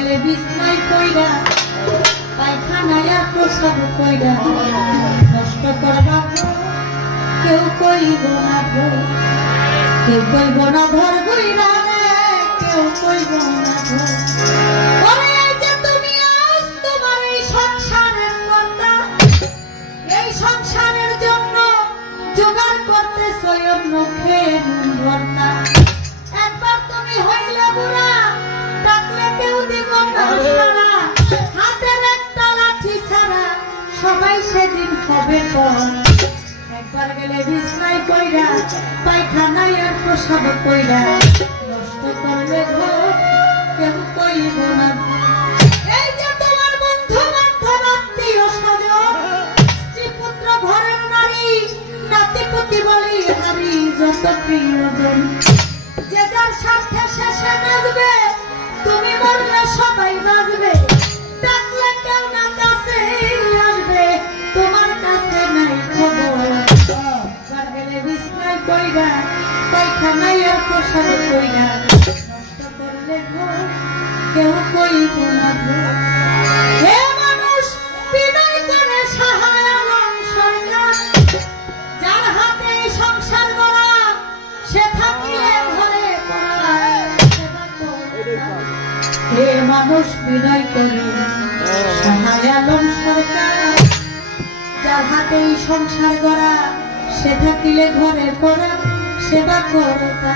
ফেলে বিছনায় কইরা পায়খানায় প্রসাব কইরা নষ্ট করবা কেউ কইব না কেউ কইব না ধর কইরা কেউ কইব না ধর সংসারের জন্য জোগাড় করতে স্বয়ং মুখে নুন ভর্তা। সবাই সেদিন হবে পর। একবার গেলে বিছনাই কইরা পায়খানায় আর প্রসাব কইরা নষ্ট করলে ঘর কইব না। যে যার স্বার্থে শেষে বাজবে তুমি মরলে সবাই আর কইরা নষ্ট করলে ঘর কেউ হে মানুষ করে সহায় সরকার যার হাতে সংসার গড়া সে থাকিলে ঘরে। হে মানুষ করে সহায় আলম সরকার যার হাতে সংসার গড়া, সে থাকিলে ঘরে পড়া, সেবা করতা